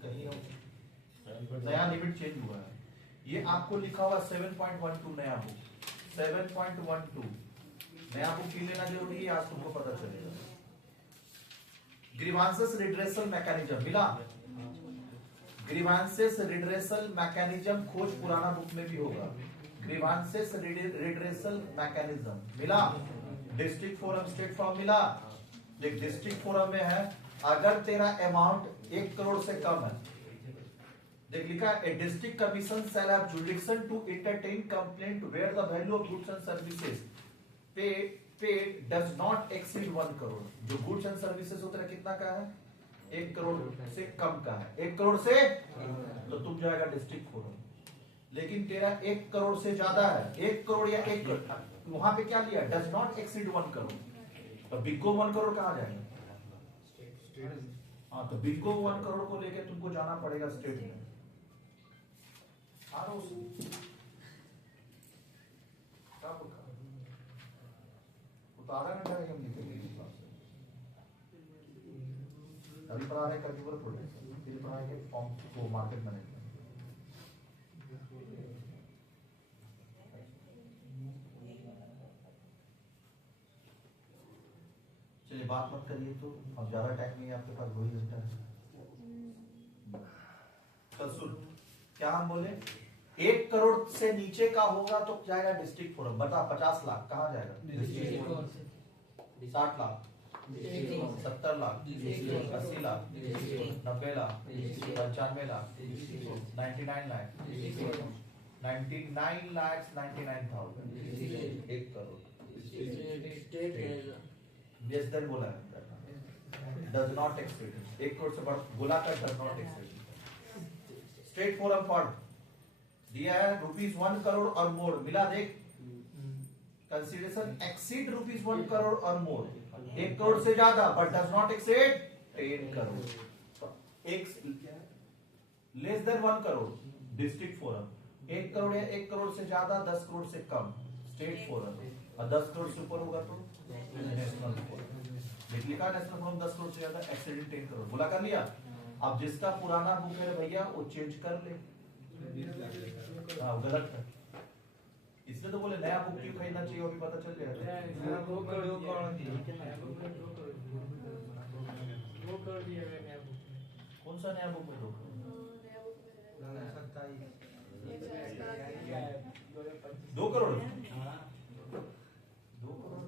कहीं नया लिमिट चेंज हुआ है, ये आपको लिखा हुआ 7.12 नया बुक 7.12 नया बुक क्यों लेना जरूरी है आज तुमको पता चलेगा। ग्रीवांसेस रिड्रेसल मैकेनिज्म मिला। ग्रीवांसेस रिड्रेसल मैकेनिज्म खोज पुराना बुक में भी होगा। ग्रीवांसेस रिड्रेसल मैकेनिज्म मिला। डिस्ट्रिक्ट फोरम स्टेट फॉर्म मिला। देख डिस्ट्रिक्ट फोरम में है अगर तेरा अमाउंट 1 करोड़ से कम है, देख लिखा है a district commission shall have jurisdiction to entertain complaint where the value of goods and services paid does not exceed 1 crore. जो गुड्स एंड सर्विसेज होता है कितना का है 1 करोड़ से कम का है। 1 करोड़ से तो तुम जाएगा डिस्ट्रिक्ट फोरम। लेकिन तेरा 1 करोड़ से ज्यादा है 1 करोड़ या 1 करोड़ वहां पे क्या लिया डज नॉट एक्सीड 1 करोड़। तो बिको 1 करोड़ कहां जाएगा। हाँ तो बिको 1 करोड़ को लेके तुमको जाना पड़ेगा स्टेट में। तो आधा घंटा में हम निकलेंगे इस बात से। अभी पढ़ा रहे कंज्यूमर प्रोडक्ट फिर पढ़ा के फॉर्म को मार्केट मैनेजमेंट। चलिए बात मत करिए तो अब ज्यादा टाइम नहीं है आपके पास 2 ही घंटा है। तो सुन क्या हम बोले 1 करोड़ से नीचे का होगा तो जाएगा डिस्ट्रिक्ट फोरम। बता 50 लाख कहाँ जाएगा 60 लाख 70 लाख 80 लाख 90 लाख 95 लाख 99 लाख 99,99,000 1 करोड़। यस देन बोला है डज नॉट एक्सीड 1 करोड़ से बढ़ बोला था does not exceed. State forum for दिया है ₹1 करोड़ और मोर मिला। देख कंसीडरेशन एक्सीड ₹1 करोड़ और मोर 1 करोड़ से ज्यादा but does not exceed 10 crore. Less than 1 crore district forum 1 crore या 1 करोड़ से ज्यादा 10 करोड़ से कम स्टेट फोरम और 10 करोड़ से ऊपर होगा तो नेशनल फोरम। देख लिखा नेशनल फोरम 10 करोड़ से ज्यादा एक्सीडेंट 10 करोड़ बोला कर लिया। अब जिसका पुराना बुक है भैया वो चेंज कर ले। हाँ गलत है इसलिए तो बोले नया बुक क्यों खरीदना चाहिए अभी पता चल जाएगा। कौन सा नया बुक में 2 करोड़ 2 करोड़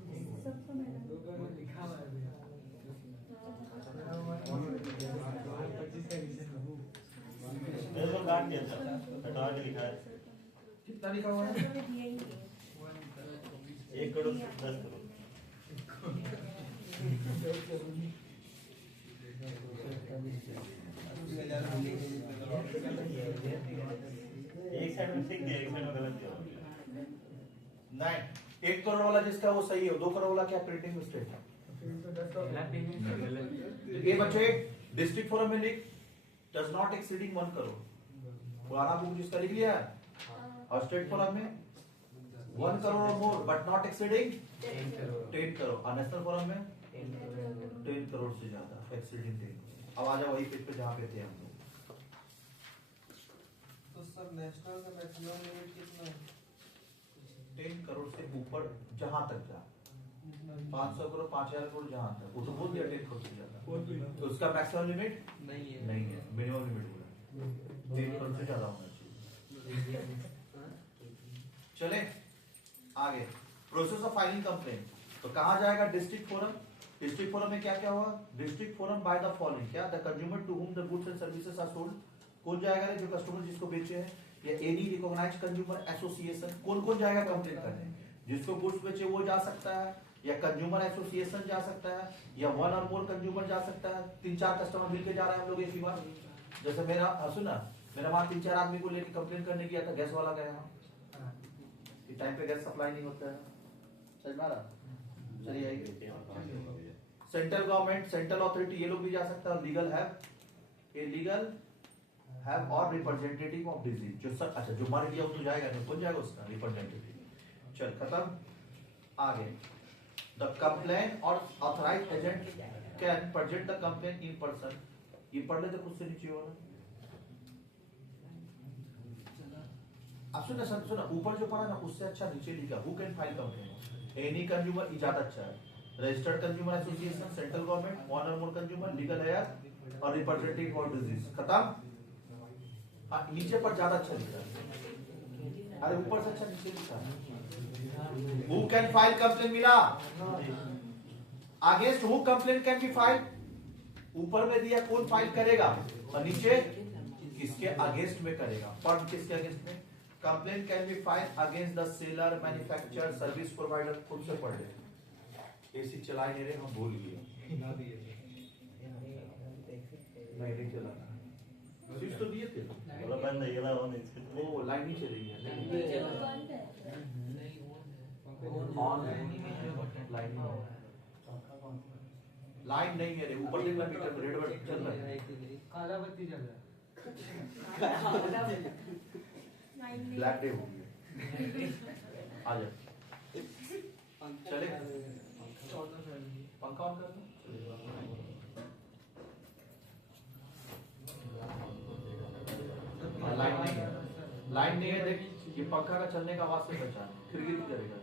कितना लिखा हुआ है 1 करोड़ 10 करोड़। एक साइड में ठीक है एक साइड में गलत दिया। नहीं 1 करोड़ वाला जिसका वो सही है 2 करोड़ वाला क्या प्रिंटिंग मिस्टेक है। ये बच्चे डिस्ट्रिक्ट फोरम में लिख डज नॉट एक्सीडिंग 1 करोड़ पुराना बुक जिसका लिख लिया है और स्टेट फोरम में 1 करोड़ और more but not exceeding 10 crore और नेशनल फोरम में 10 करोड़ से ज्यादा एक्सीडिंग 10 करोड़। अब आ जाओ वही पेज पे जहाँ पे थे हम लोग। तो सर नेशनल का मैक्सिमम लिमिट कितना है 10 करोड़ से ऊपर जहां तक जा 500 करोड़ 5000 करोड़ जहां तक वो तो बोल दिया 10 करोड़ से ज्यादा तो उसका मैक्सिमम लिमिट नहीं है मिनिमम लिमिट बोला 10 करोड़ से ज्यादा होना चाहिए। चले आगे प्रोसेस ऑफ फाइलिंग कंप्लेंट तो कहां जाएगा डिस्ट्रिक्ट फोरम। डिस्ट्रिक्ट फोरम में क्या क्या हुआ district forum by the following क्या the consumer to whom the goods and services are sold. कौन जाएगा रे जो कस्टमर जिसको बेचे हैं या एनी रिकॉग्नाइज्ड कंज्यूमर एसोसिएशन कौन कौन जाएगा कंप्लेंट करने। जिसको गुड्स बेचे वो जा सकता है या कंज्यूमर एसोसिएशन जा सकता है या 1 और मोर कंज्यूमर जा सकता है। 3-4 कस्टमर मिलके जा रहे हैं हम लोग एक ही बार। जैसे मेरा सुना मेरा वहां 3-4 आदमी को लेकर कंप्लेंट करने गया था गैस वाला गया टाइम पे गैस सप्लाई नहीं होता है समझ में आ रहा। चलिए सेंट्रल गवर्नमेंट सेंट्रल अथॉरिटी ये लोग भी जा सकता है। लीगल हैव और रिप्रेजेंटेटिव ऑफ डिजीज जो सब अच्छा जो मर गया वो तो जाएगा नहीं कौन जाएगा उसका रिप्रेजेंटेटिव। चल खत्म आगे द कंप्लेन और authorised agent can present the complain in person. ये पढ़ लेते खुद से नीचे वाला अब सुना ऊपर जो पढ़ा ना उससे अच्छा नीचे लिखा who can file complaint any consumer ये ज्यादा अच्छा है registered consumer association central government one or more consumer legal hair और रिप्रेजेंटेटिव फॉर डिजीज खत्म हाँ नीचे पर ज्यादा अच्छा लिखा है अरे ऊपर से अच्छा नीचे लिखा है हु कैन फाइल कंप्लेंट मिला against who complaint can be file ऊपर में दिया कौन फाइल करेगा और नीचे किसके अगेंस्ट में करेगा पर किसके अगेंस्ट में complaint can be file against the seller manufacturer service provider खुद से पढ़ ले एसी चलाए नहीं रहे हम भूल गए नहीं चलाना स्विच तो दिए थे बोला बंद है ये ला ऑन इसके वो लाइन नहीं चली है ऑन लाइन लाइन नहीं है रे ऊपर देखना मीटर रेड बटन चल रहा है काला बत्ती जल रहा ब्लैक डे हो गया आ जा चले पंखा ऑन कर लाइन नहीं है लाइन नहीं है देख ये पंखा का चलने का आवाज से पहचान फिर गिर करेगा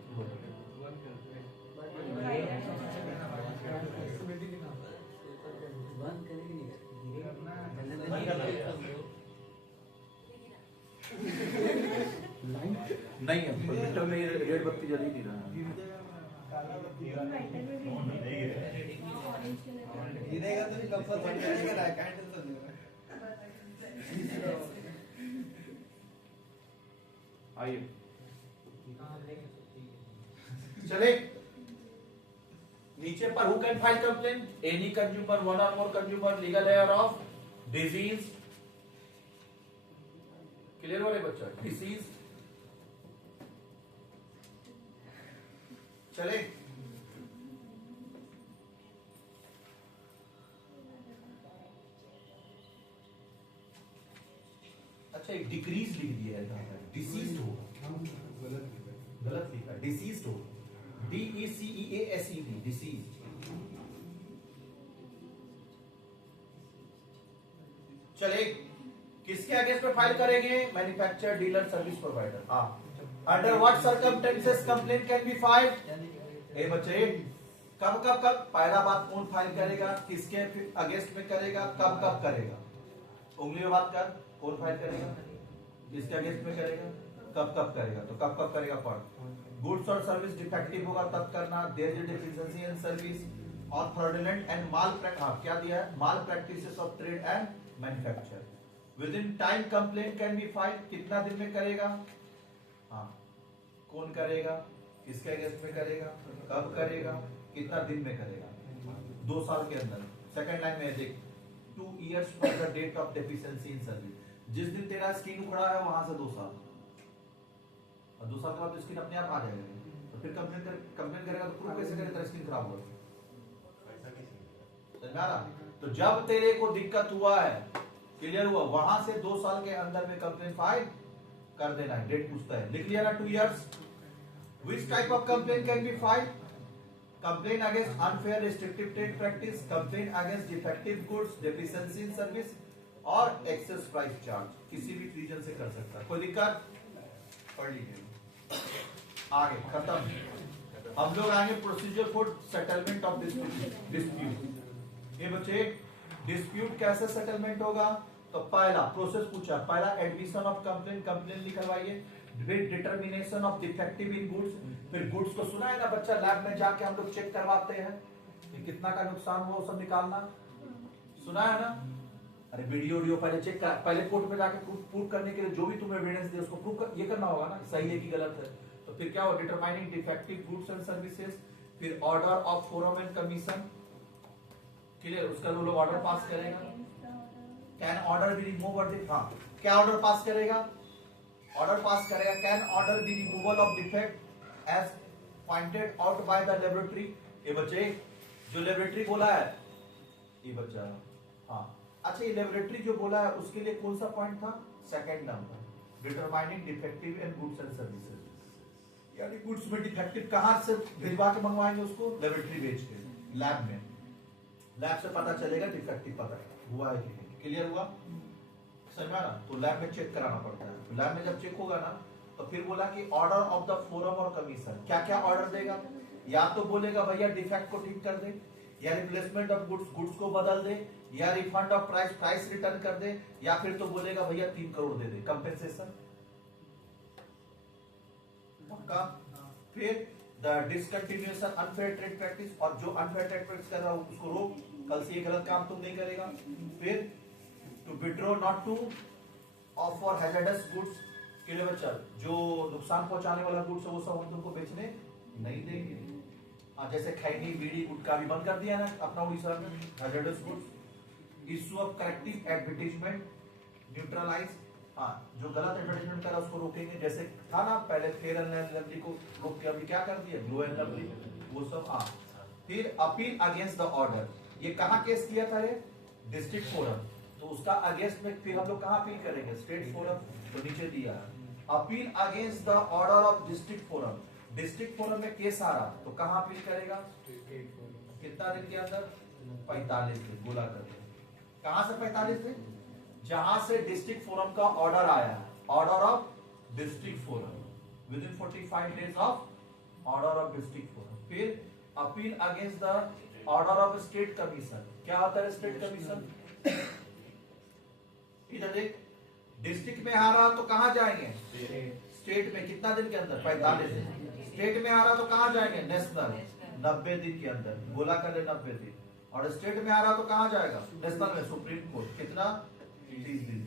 नहीं है मीटर में रेड बत्ती जल ही नहीं रहा गिरेगा तो कंपल्सरी करेगा ना कैंडल तो नहीं आइए चले नीचे पर who can file complaint any consumer one or more consumer legal heir of deceased clear हो रहे बच्चा डिसीज चले अच्छा एक डिक्रीज लिख दिया है डिसीज हो गलत लिखा डिसीज हो DECEASED डिसीज चले किसके अगेंस्ट में फाइल करेंगे मैन्युफैक्चरर डीलर सर्विस प्रोवाइडर हाँ under what circumstances complaint can be filed ए बच्चे कब कब कब पहला बात कौन फाइल करेगा किसके अगेंस्ट में करेगा कब कब करेगा उंगली में बात कर कौन फाइल करेगा किसके अगेंस्ट में करेगा कब कब करेगा तो कब कब करेगा पढ़ गुड्स और सर्विस डिफेक्टिव होगा तब करना there is deficiency in service or fraudulent and माल क्या दिया है malpractices of trade and manufacture within time complaint can be file कितना दिन में करेगा हाँ कौन करेगा किसके अगेंस्ट में करेगा कब करेगा कितना दिन में करेगा 2 साल के अंदर सेकंड लाइन में देख 2 years from the date of deficiency in service जिस दिन तेरा स्क्रीन उखड़ा है वहां से 2 साल और 2 साल के बाद स्क्रीन अपने आप आ जाएगा तो फिर कंप्लेंट करेगा तो प्रूफ कैसे करेगा स्क्रीन खराब हुआ समझ आ रहा तो जब तेरे को दिक्कत हुआ है क्लियर हुआ वहां से 2 साल के अंदर में कंप्लेंट फाइल कर देना है डेट पूछता है लिख लिया ना 2 years which type of complaint can be filed complaint against unfair restrictive trade practice complaint against defective goods deficiency in service और excess price charge किसी भी रीजन से कर सकता है कोई दिक्कत पढ़ लीजिए आगे खत्म हम लोग आएंगे procedure for settlement of dispute ये बच्चे डिस्प्यूट कैसे सेटलमेंट होगा तो पहला प्रोसेस पूछा पहला एडमिशन ऑफ कंप्लेंट कंप्लेंट लिखवाइए फिर determination of defective in goods फिर गुड्स को सुना है ना बच्चा लैब में जाके हम लोग चेक करवाते हैं कि कितना का नुकसान हुआ वो सब निकालना सुना है ना अरे वीडियो पहले चेक कर पहले कोर्ट में जाके प्रूव करने के लिए जो भी तुम्हें एविडेंस दे उसको प्रूव कर, ये करना होगा ना सही है कि गलत है तो फिर क्या हो determining defective goods and services फिर order of forum and commission clear उसका जो लोग ऑर्डर पास करेगा कैन ऑर्डर बी रिमूव क्या ऑर्डर पास करेगा can order be removal of defect as pointed out by the laboratory ये बच्चे जो लेबोरेटरी बोला है ये बच्चा हाँ अच्छा ये लेबोरेटरी जो बोला है उसके लिए कौन सा पॉइंट था second number determining defective and goods and services यानी गुड्स में डिफेक्टिव कहां से भिजवा के मंगवाएंगे उसको लेबोरेटरी भेज के लैब में लैब से पता चलेगा डिफेक्टिव पता हुआ है कि क्लियर हुआ समझ में आ रहा तो लैब में चेक कराना पड़ता है लैब में जब चेक होगा ना तो फिर बोला कि ऑर्डर ऑफ द फोरम और कमीशन, क्या क्या ऑर्डर देगा? या तो बोलेगा भैया डिफेक्ट को ठीक कर दे, या रिप्लेसमेंट ऑफ गुड्स को बदल दे, या रिफंड ऑफ प्राइस रिटर्न कर दे, या फिर तो बोलेगा भैया 3 करोड़ दे दे कंपेंसेशन। पक्का? फिर the discontinuation unfair trade practice, और जो अनफेयर ट्रेड प्रैक्टिस कर रहा हो उसको रोक, कल से ये गलत काम तुम नहीं करेगा। फिर to withdraw not to offer hazardous goods के लिए बच्चा, जो नुकसान पहुंचाने वाला गुड्स है वो सब हम तुमको बेचने नहीं देंगे। जैसे खैनी बीड़ी गुटखा भी बंद कर दिया ना अपना उड़ीसा में, hazardous goods. Issue of corrective advertisement neutralize, जो गलत एडवर्टाइजमेंट करा उसको रोकेंगे। जैसे था ना पहले फेयर एंड लवली को रोक के अभी क्या कर दिया ग्लो एंड लवली, वो सब। फिर अपील अगेंस्ट द ऑर्डर, ये कहाँ केस किया था ये? District forum. तो उसका अगेंस्ट में फिर हम लोग कहाँ अपील करेंगे? State forum. तो नीचे दिया appeal against the order of district forum. District forum में केस आ रहा तो कहाँ अपील करेगा? कितना दिन के अंदर? 45 दिन। बोला करते कहां से 45 दिन? जहां से डिस्ट्रिक्ट फोरम का ऑर्डर आया, order of district forum, within 45 days of order of district forum. फिर appeal against the order of state commission. क्या होता है स्टेट कमीशन? इधर देख, डिस्ट्रिक्ट में आ रहा तो कहां जाएंगे? स्टेट में। कितना दिन के अंदर? 45 दिन। स्टेट में आ रहा तो कहां जाएंगे? नेशनल, 90 दिन के अंदर। बोला कर 90 दिन। और स्टेट में आ रहा तो कहां जाएगा? नेशनल में, सुप्रीम कोर्ट। कितना? 30 दिन।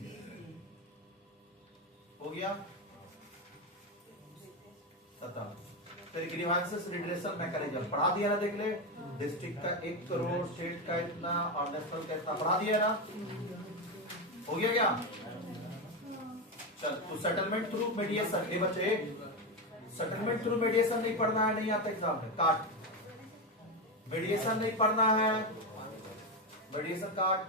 हो गया 17। फिर ग्रीवांसेस रिड्रेसल मैकेनिज्म पढ़ा दिया ना, देख ले। डिस्ट्रिक्ट का 1 करोड़, स्टेट का इतना और नेशनल का इतना पढ़ा दिया ना। हो गया क्या? चल, तो सेटलमेंट थ्रू मीडिएशन। ये बच्चे सेटलमेंट थ्रू मीडिएशन नहीं पढ़ना है, नहीं आता एग्जाम में, काट। मीडिएशन नहीं पढ़ना है, मीडिएशन काट।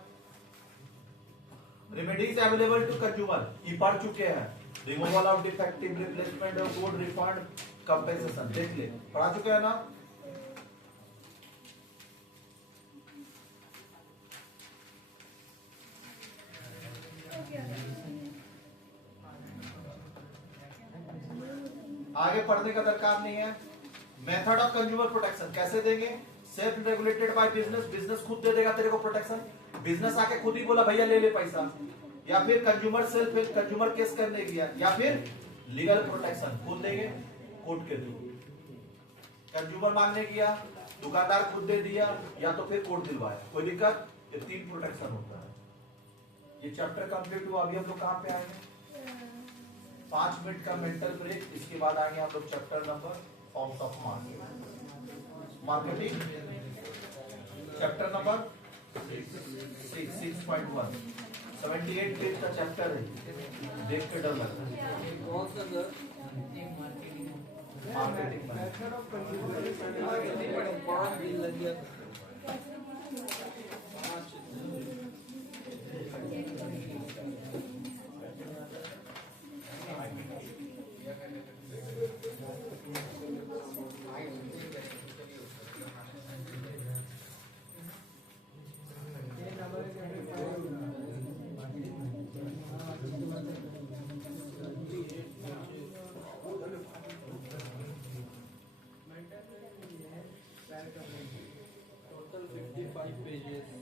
रेमेडीज अवेलेबल टू कंज्यूमर, ये पढ़ चुके हैं। Removal of defective, replacement of good, refund, compensation, देख ले, पढ़ा चुके हैं ना। आगे पढ़ने का दरकार नहीं है। मेथड ऑफ कंज्यूमर प्रोटेक्शन कैसे देंगे? Self regulated by business, business खुद दे देगा तेरे को प्रोटेक्शन। बिजनेस आके खुद ही बोला भैया ले ले पैसा, या फिर कंज्यूमर सेल्फ कंज्यूमर केस करने गया, या फिर लीगल प्रोटेक्शन खुद देंगे कोर्ट के थ्रू। कंज्यूमर मांगने गया, दुकानदार खुद दे दिया, या तो फिर कोर्ट दिलवाया, कोई दिक्कत? ये 3 प्रोटेक्शन होता है। ये चैप्टर कंप्लीट हुआ। अभी हम लोग कहां पे आएंगे? 5 मिनट का मेंटल ब्रेक। इसके बाद आएंगे हम लोग chapter number forms of marketing, chapter number 6.1। 78 page का चैप्टर है, देख के डर लगता है। कौन सा सर? मार्केटिंग 5 दिन लग गया।